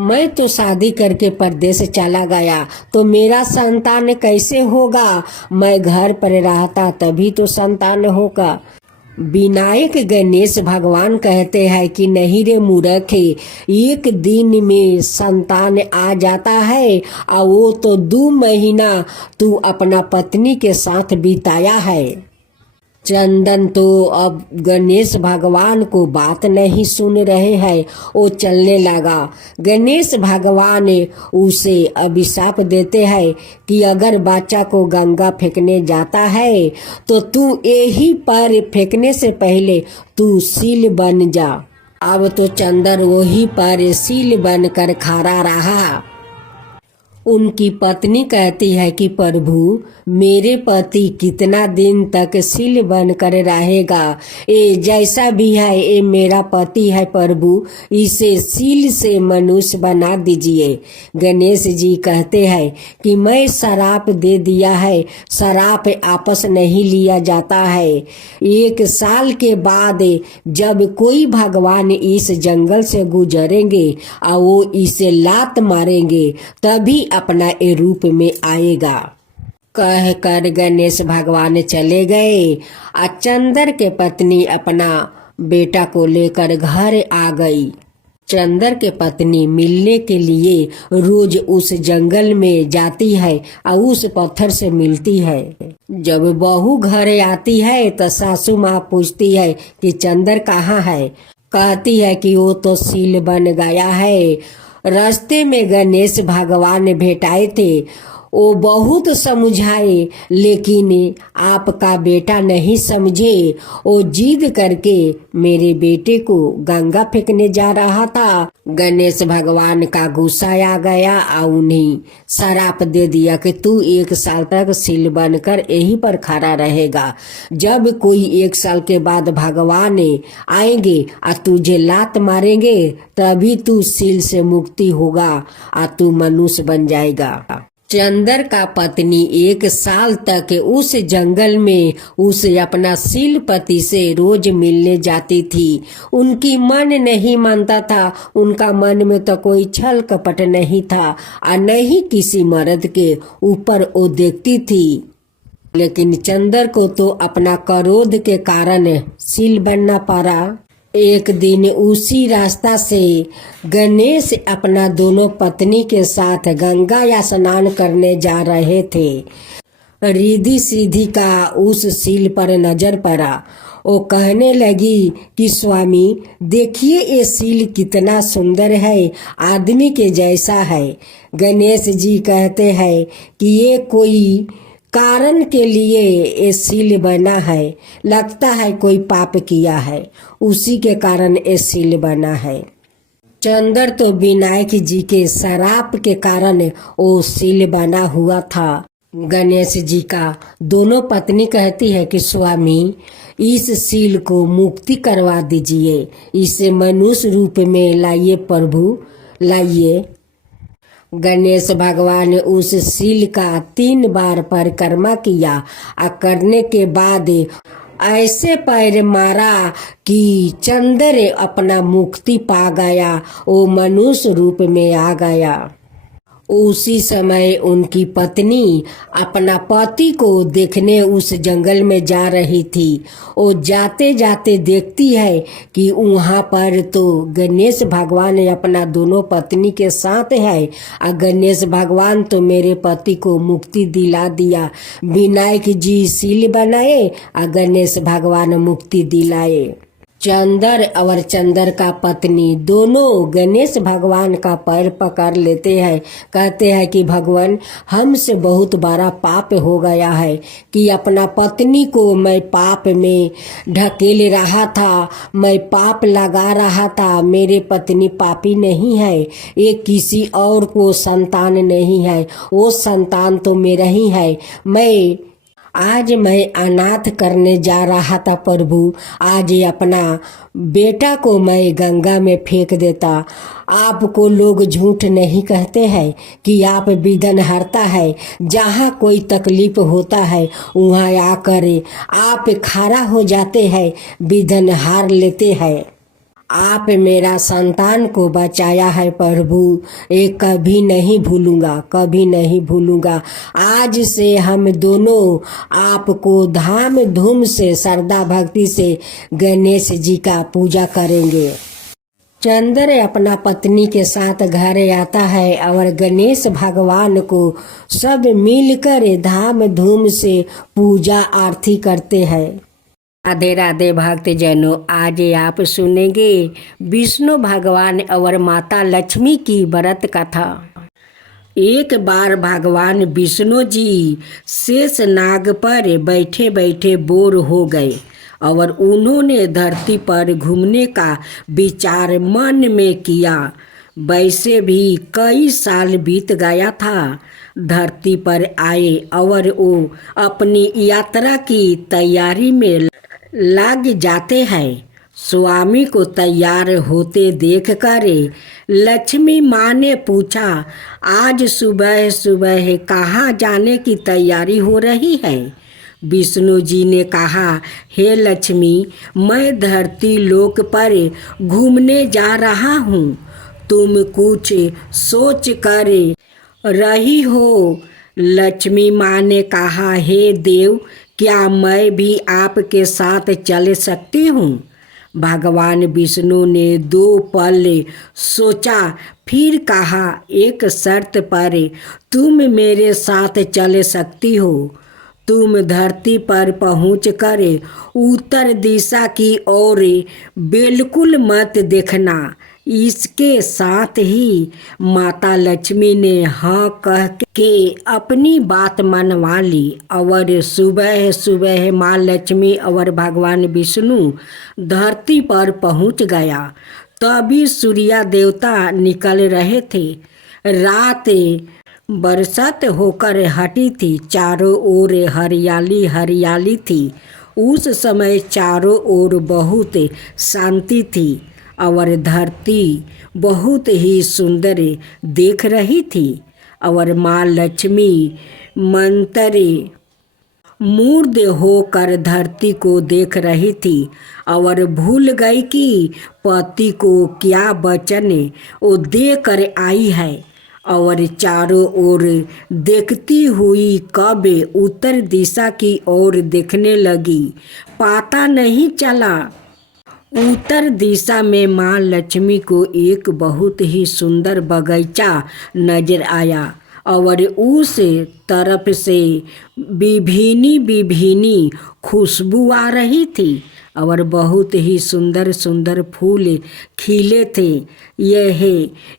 मैं तो शादी करके परदेश चला गया तो मेरा संतान कैसे होगा? मैं घर पर रहता तभी तो संतान होगा। विनायक गणेश भगवान कहते हैं कि नहीं रे मूर्ख, एक दिन में संतान आ जाता है और वो तो 2 महीना तू अपना पत्नी के साथ बिताया है। चंदन तो अब गणेश भगवान को बात नहीं सुन रहे हैं। वो चलने लगा। गणेश भगवान उसे अभिशाप देते हैं कि अगर बच्चा को गंगा फेंकने जाता है तो तू यही पर फेंकने से पहले तू सील बन जा। अब तो चंदन वही पर सील बनकर खड़ा रहा। उनकी पत्नी कहती है कि प्रभु, मेरे पति कितना दिन तक सील बनकर रहेगा? ये जैसा भी है ये मेरा पति है प्रभु, इसे सील से मनुष्य बना दीजिए। गणेश जी कहते हैं कि मैं श्राप दे दिया है, श्राप आपस नहीं लिया जाता है। 1 साल के बाद जब कोई भगवान इस जंगल से गुजरेंगे और वो इसे लात मारेंगे तभी अपना ए रूप में आएगा। कह कर गणेश भगवान चले गए। चंदर के पत्नी अपना बेटा को लेकर घर आ गई। चंदर के पत्नी मिलने के लिए रोज उस जंगल में जाती है और उस पत्थर से मिलती है। जब बहू घर आती है तो सासू माँ पूछती है कि चंदर कहाँ है? कहती है कि वो तो सील बन गया है। रास्ते में गणेश भगवान भेटाए थे। वो बहुत समझाए लेकिन आपका बेटा नहीं समझे। वो जिद करके मेरे बेटे को गंगा फेंकने जा रहा था। गणेश भगवान का गुस्सा आ गया और उन्हें श्राप दे दिया कि तू 1 साल तक सील बनकर यहीं पर खड़ा रहेगा। जब कोई 1 साल के बाद भगवान आएंगे और तुझे लात मारेंगे तभी तू सील से मुक्ति होगा और तू मनुष्य बन जाएगा। चंदर का पत्नी 1 साल तक उस जंगल में उस अपना सील पति से रोज मिलने जाती थी। उनकी मन नहीं मानता था। उनका मन में तो कोई छल कपट नहीं था और नहीं किसी मर्द के ऊपर वो देखती थी। लेकिन चंदर को तो अपना क्रोध के कारण सील बनना पड़ा। एक दिन उसी रास्ता से गणेश अपना दोनों पत्नी के साथ गंगा स्नान करने जा रहे थे। रिद्धि सिद्धि का उस सील पर नजर पड़ा। वो कहने लगी कि स्वामी देखिए ये सील कितना सुंदर है, आदमी के जैसा है। गणेश जी कहते हैं कि ये कोई कारण के लिए ये सील बना है, लगता है कोई पाप किया है, उसी के कारण ये सील बना है। चंदर तो विनायक जी के श्राप के कारण वो सील बना हुआ था। गणेश जी का दोनों पत्नी कहती है कि स्वामी इस सील को मुक्ति करवा दीजिए, इसे मनुष्य रूप में लाइए प्रभु, लाइए। गणेश भगवान ने उस सील का 3 बार परिक्रमा किया और करने के बाद ऐसे पैर मारा कि चंदर अपना मुक्ति पा गया, वो मनुष्य रूप में आ गया। उसी समय उनकी पत्नी अपना पति को देखने उस जंगल में जा रही थी। वो जाते जाते देखती है कि वहाँ पर तो गणेश भगवान अपना दोनों पत्नी के साथ है और गणेश भगवान तो मेरे पति को मुक्ति दिला दिया। विनायक जी सील बनाए और गणेश भगवान मुक्ति दिलाए। चंदर और चंदर का पत्नी दोनों गणेश भगवान का पैर पकड़ लेते हैं। कहते हैं कि भगवान, हमसे बहुत बड़ा पाप हो गया है कि अपना पत्नी को मैं पाप में ढकेल रहा था, मैं पाप लगा रहा था। मेरे पत्नी पापी नहीं है, ये किसी और को संतान नहीं है, वो संतान तो मेरा ही है। आज मैं अनाथ करने जा रहा था प्रभु, आज अपना बेटा को मैं गंगा में फेंक देता। आपको लोग झूठ नहीं कहते हैं कि आप विघ्न हरता है। जहाँ कोई तकलीफ होता है वहाँ आकर आप खड़ा हो जाते हैं, विघ्न हार लेते हैं। आप मेरा संतान को बचाया है प्रभु, ये कभी नहीं भूलूंगा, कभी नहीं भूलूंगा। आज से हम दोनों आपको धाम धूम से श्रद्धा भक्ति से गणेश जी का पूजा करेंगे। चंद्र अपना पत्नी के साथ घर आता है और गणेश भगवान को सब मिलकर धाम धूम से पूजा आरती करते हैं। राधे राधे भक्त जनों, आज आप सुनेंगे विष्णु भगवान और माता लक्ष्मी की व्रत कथा। एक बार भगवान विष्णु जी शेष नाग पर बैठे बैठे बोर हो गए और उन्होंने धरती पर घूमने का विचार मन में किया। वैसे भी कई साल बीत गया था। धरती पर आए और वो अपनी यात्रा की तैयारी में लग जाते हैं। स्वामी को तैयार होते देख कर लक्ष्मी माँ ने पूछा, आज सुबह सुबह कहाँ जाने की तैयारी हो रही है? विष्णु जी ने कहा, हे लक्ष्मी, मैं धरती लोक पर घूमने जा रहा हूँ। तुम कुछ सोच कर रही हो? लक्ष्मी माँ ने कहा, हे देव, क्या मैं भी आपके साथ चल सकती हूँ? भगवान विष्णु ने 2 पल सोचा, फिर कहा, एक शर्त पर तुम मेरे साथ चल सकती हो। तुम धरती पर पहुंचकर उत्तर दिशा की ओर बिल्कुल मत देखना। इसके साथ ही माता लक्ष्मी ने हाँ कह के अपनी बात मनवा ली और सुबह सुबह माँ लक्ष्मी और भगवान विष्णु धरती पर पहुंच गया। तभी सूर्य देवता निकल रहे थे। रात बरसात होकर हटी थी, चारों ओर हरियाली हरियाली थी। उस समय चारों ओर बहुत शांति थी और धरती बहुत ही सुंदर देख रही थी और माँ लक्ष्मी मंत्र मूर्ध होकर धरती को देख रही थी और भूल गई कि पति को क्या वचन वो देकर आई है और चारों ओर देखती हुई कब उत्तर दिशा की ओर देखने लगी, पता नहीं चला। उत्तर दिशा में माँ लक्ष्मी को एक बहुत ही सुंदर बगीचा नजर आया और उस तरफ से विभिन्न विभिन्न खुशबू आ रही थी और बहुत ही सुंदर सुंदर फूल खिले थे। यह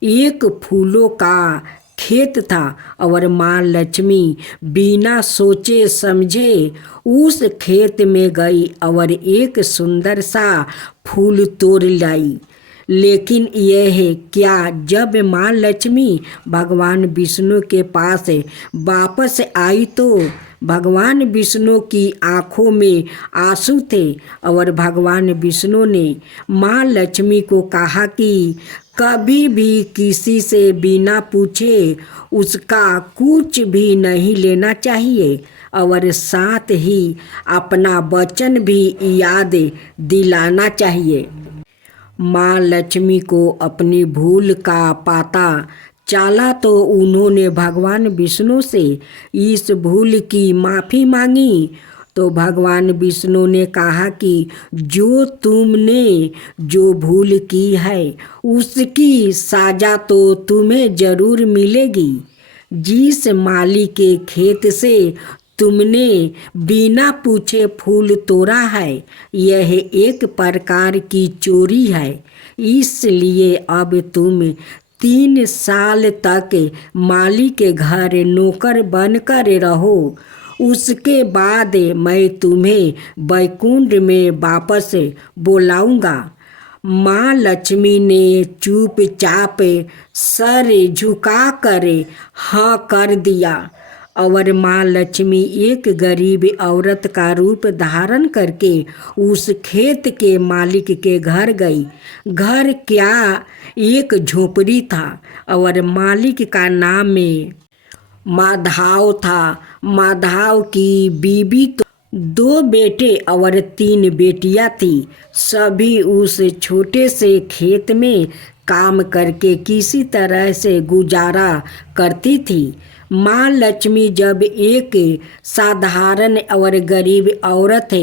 एक फूलों का खेत था और माँ लक्ष्मी बिना सोचे समझे उस खेत में गई और एक सुंदर सा फूल तोड़ लाई। लेकिन यह क्या, जब माँ लक्ष्मी भगवान विष्णु के पास वापस आई तो भगवान विष्णु की आँखों में आंसू थे और भगवान विष्णु ने माँ लक्ष्मी को कहा कि कभी भी किसी से बिना पूछे उसका कुछ भी नहीं लेना चाहिए और साथ ही अपना वचन भी याद दिलाना चाहिए। माँ लक्ष्मी को अपनी भूल का पता चला तो उन्होंने भगवान विष्णु से इस भूल की माफ़ी मांगी। तो भगवान विष्णु ने कहा कि जो तुमने जो भूल की है उसकी सजा तो तुम्हें ज़रूर मिलेगी। जिस माली के खेत से तुमने बिना पूछे फूल तोड़ा है, यह एक प्रकार की चोरी है। इसलिए अब तुम 3 साल तक माली के घर नौकर बनकर रहो। उसके बाद मैं तुम्हें बैकुंठ में वापस बुलाऊंगा। माँ लक्ष्मी ने चुपचाप सर झुकाकर हाँ कर दिया और माँ लक्ष्मी एक गरीब औरत का रूप धारण करके उस खेत के मालिक के घर गई। घर क्या, एक झोपड़ी था और मालिक का नाम माधव था। माधव की बीवी तो 2 बेटे और 3 बेटियां थी। सभी उस छोटे से खेत में काम करके किसी तरह से गुजारा करती थी। माँ लक्ष्मी जब एक साधारण और गरीब औरत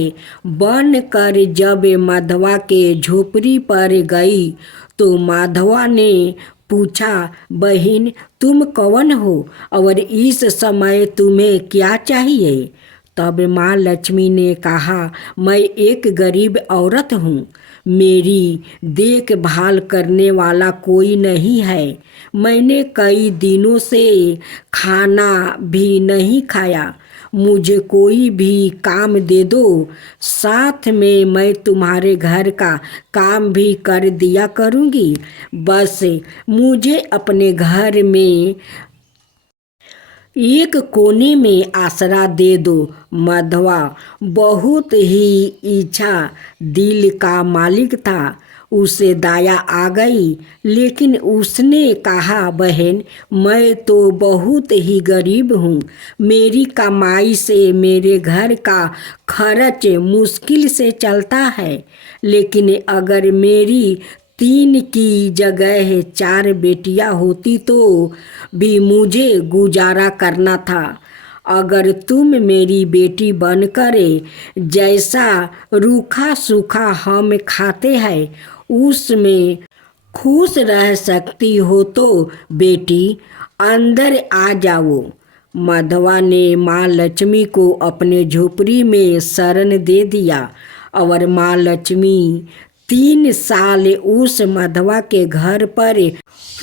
बनकर जब माधवा के झोपड़ी पर गई तो माधवा ने पूछा, बहन तुम कौन हो और इस समय तुम्हें क्या चाहिए? तब माँ लक्ष्मी ने कहा, मैं एक गरीब औरत हूँ, मेरी देखभाल करने वाला कोई नहीं है। मैंने कई दिनों से खाना भी नहीं खाया। मुझे कोई भी काम दे दो, साथ में मैं तुम्हारे घर का काम भी कर दिया करूँगी। बस मुझे अपने घर में एक कोने में आसरा दे दो। माधवा बहुत ही इच्छा दिल का मालिक था। उसे दया आ गई, लेकिन उसने कहा, बहन मैं तो बहुत ही गरीब हूँ। मेरी कमाई से मेरे घर का खर्च मुश्किल से चलता है। लेकिन अगर मेरी 3 की जगह 4 बेटियां होती तो भी मुझे गुजारा करना था। अगर तुम मेरी बेटी बनकर जैसा रूखा सूखा हम खाते हैं उसमें खुश रह सकती हो तो बेटी अंदर आ जाओ। माधवा ने माँ लक्ष्मी को अपने झोपड़ी में शरण दे दिया और माँ लक्ष्मी 3 साल उस माधवा के घर पर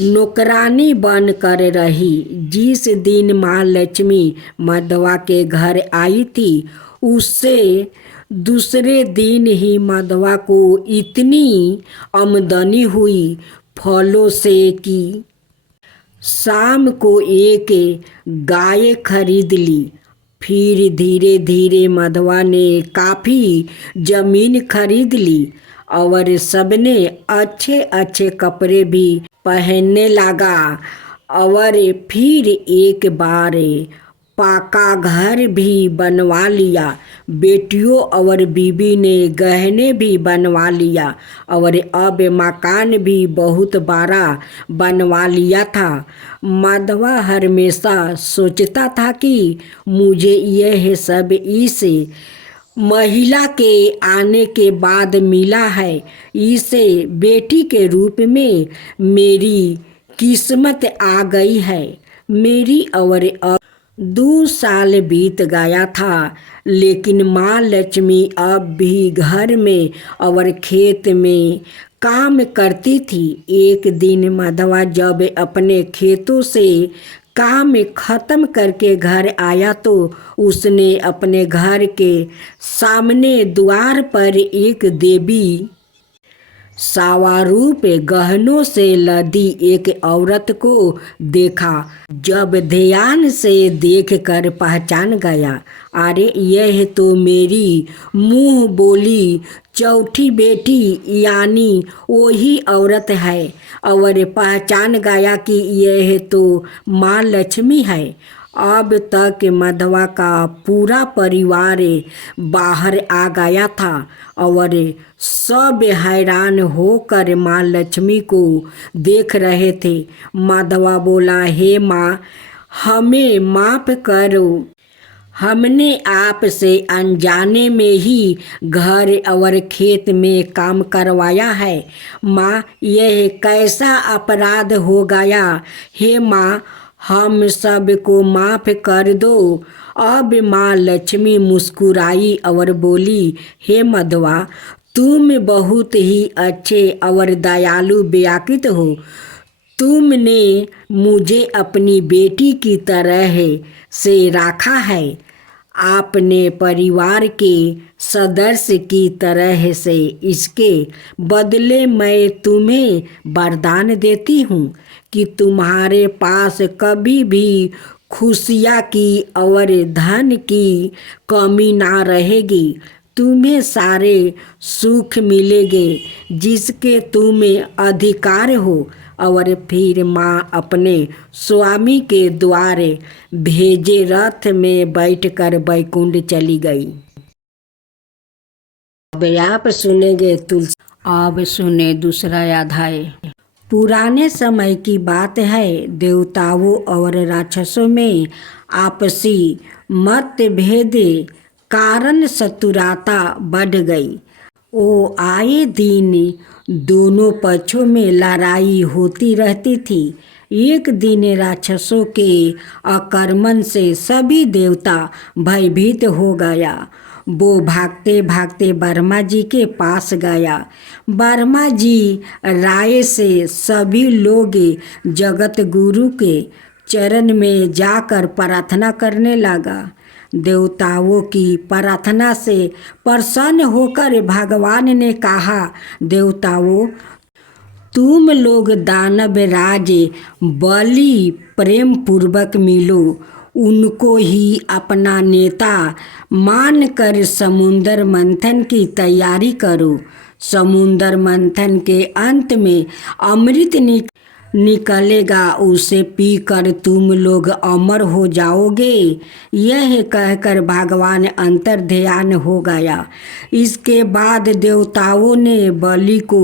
नौकरानी बनकर रही। जिस दिन माँ लक्ष्मी माधवा के घर आई थी उससे दूसरे दिन ही माधवा को इतनी आमदनी हुई फलों से कि शाम को एक गाय खरीद ली। फिर धीरे धीरे माधवा ने काफ़ी जमीन खरीद ली और सबने अच्छे अच्छे कपड़े भी पहनने लगा और फिर एक बार पक्का घर भी बनवा लिया। बेटियों और बीबी ने गहने भी बनवा लिया और अब मकान भी बहुत बड़ा बनवा लिया था। माधवा हमेशा सोचता था कि मुझे यह सब इस महिला के आने के बाद मिला है। इसे बेटी के रूप में मेरी किस्मत आ गई है। मेरी और अब 2 साल बीत गया था, लेकिन माँ लक्ष्मी अब भी घर में और खेत में काम करती थी। एक दिन माधवा जब अपने खेतों से काम खत्म करके घर आया तो उसने अपने घर के सामने द्वार पर एक देवी सावारूप गहनों से लदी एक औरत को देखा। जब ध्यान से देखकर पहचान गया, अरे यह तो मेरी मुँह बोली चौथी बेटी यानी वही औरत है और पहचान गया कि यह तो माँ लक्ष्मी है। अब तक माधवा का पूरा परिवार बाहर आ गया था और सब हैरान होकर माँ लक्ष्मी को देख रहे थे। माधवा बोला, हे माँ, हमें माफ़ करो, हमने आपसे अनजाने में ही घर और खेत में काम करवाया है। माँ, यह कैसा अपराध हो गया? हे माँ, हम सबको माफ़ कर दो। अब माँ लक्ष्मी मुस्कुराई और बोली, हे मधवा, तुम बहुत ही अच्छे और दयालु व्यक्ति हो। तुमने मुझे अपनी बेटी की तरह से रखा है। आपने परिवार के सदस्य की तरह से। इसके बदले मैं तुम्हें वरदान देती हूँ कि तुम्हारे पास कभी भी खुशियाँ की और धन की कमी ना रहेगी। तुम्हें सारे सुख मिलेंगे जिसके तुम्हें अधिकार हो। और फिर माँ अपने स्वामी के द्वारे भेजे रथ में बैठकर बैकुंठ चली गई। अब आप सुनेंगे तुलसी। अब सुने दूसरा अध्याय। पुराने समय की बात है। देवताओं और राक्षसों में आपसी मतभेद कारण शत्रुता बढ़ गई। ओ आए दिन दोनों पक्षों में लड़ाई होती रहती थी। एक दिन राक्षसों के आक्रमण से सभी देवता भयभीत हो गया। वो भागते भागते ब्रह्मा जी के पास गया। ब्रह्मा जी राय से सभी लोग जगत गुरु के चरण में जाकर प्रार्थना करने लगा। देवताओं की प्रार्थना से प्रसन्न होकर भगवान ने कहा, देवताओं, तुम लोग दानव राज बलि प्रेम पूर्वक मिलो। उनको ही अपना नेता मानकर समुद्र मंथन की तैयारी करो। समुद्र मंथन के अंत में अमृत निकलेगा, उसे पीकर तुम लोग अमर हो जाओगे। यह कहकर भगवान अंतर ध्यान हो गया। इसके बाद देवताओं ने बलि को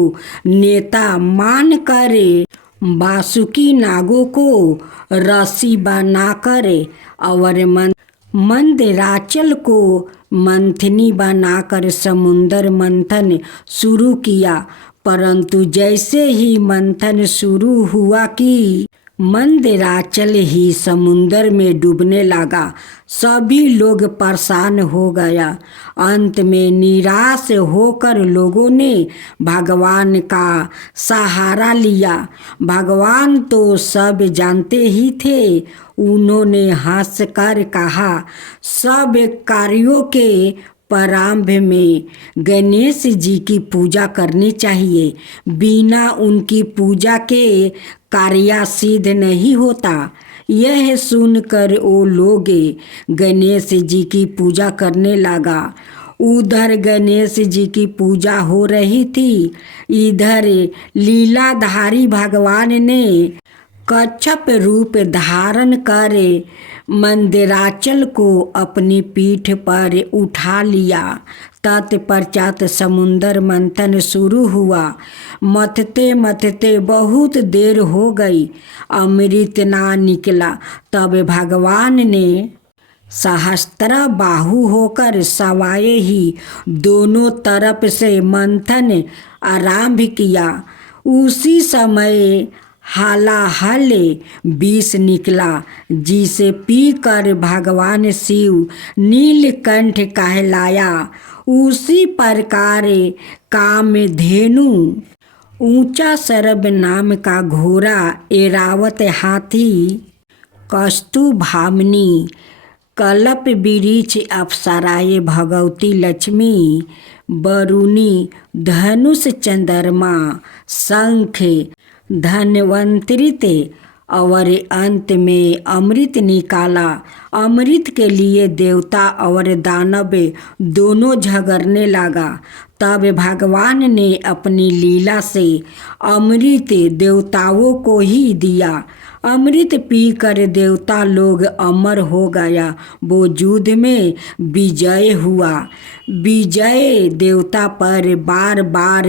नेता मानकर वासुकी नागों को रस्सी बनाकर और मंदराचल को मंथनी बनाकर समुद्र मंथन शुरू किया। परंतु जैसे ही मंथन शुरू हुआ कि मंदराचल ही समुद्र में डूबने लगा। सभी लोग परेशान हो गया। अंत में निराश होकर लोगों ने भगवान का सहारा लिया। भगवान तो सब जानते ही थे। उन्होंने हंसकर कहा, सब कार्यों के प्रारंभ में गणेश जी की पूजा करनी चाहिए। बिना उनकी पूजा के कार्य सिद्ध नहीं होता। यह सुनकर वो लोग गणेश जी की पूजा करने लगा। उधर गणेश जी की पूजा हो रही थी। इधर लीलाधारी भगवान ने कच्छप रूप धारण कर मंदराचल को अपनी पीठ पर उठा लिया। तत्पश्चात समुद्र मंथन शुरू हुआ। मथते मथते बहुत देर हो गई, अमृत ना निकला। तब भगवान ने सहस्त्र बाहु होकर सवाए ही दोनों तरफ से मंथन आरंभ किया। उसी समय हालाहल विष निकला, जिसे पीकर भगवान शिव नीलकंठ कहलाया। उसी प्रकार कामधेनु, ऊंचा सरब नाम का घोड़ा, ऐरावत हाथी, कस्तुभामिनी, कल्प वृक्ष, अप्सराएं, भगवती लक्ष्मी, वरुणी, धनुष, चंद्रमा, शंख, धन्वंतरि और अंत में अमृत निकाला। अमृत के लिए देवता और दानव दोनों झगड़ने लगा। तब भगवान ने अपनी लीला से अमृत देवताओं को ही दिया। अमृत पीकर देवता लोग अमर हो गया। वो युद्ध में विजय हुआ। विजय देवता पर बार बार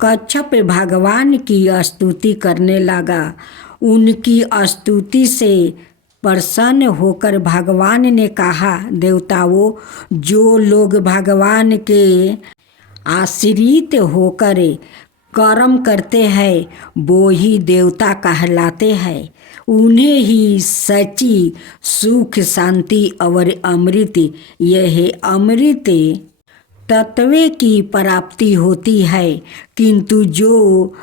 कच्छप भगवान की स्तुति करने लगा। उनकी स्तुति से प्रसन्न होकर भगवान ने कहा, देवताओं, जो लोग भगवान के आश्रित होकर कर्म करते हैं वो ही देवता कहलाते हैं। उन्हें ही सच्ची सुख शांति और अमृत, यह अमृत तत्व की प्राप्ति होती है। किंतु जो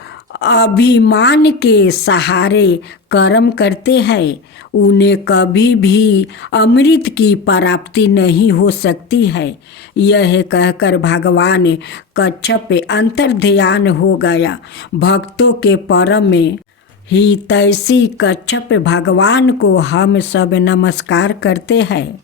अभिमान के सहारे कर्म करते हैं उन्हें कभी भी अमृत की प्राप्ति नहीं हो सकती है। यह कहकर भगवान कच्छप पे अंतर्ध्यान हो गया। भक्तों के परम में ही तैसी कच्छप भगवान को हम सब नमस्कार करते हैं।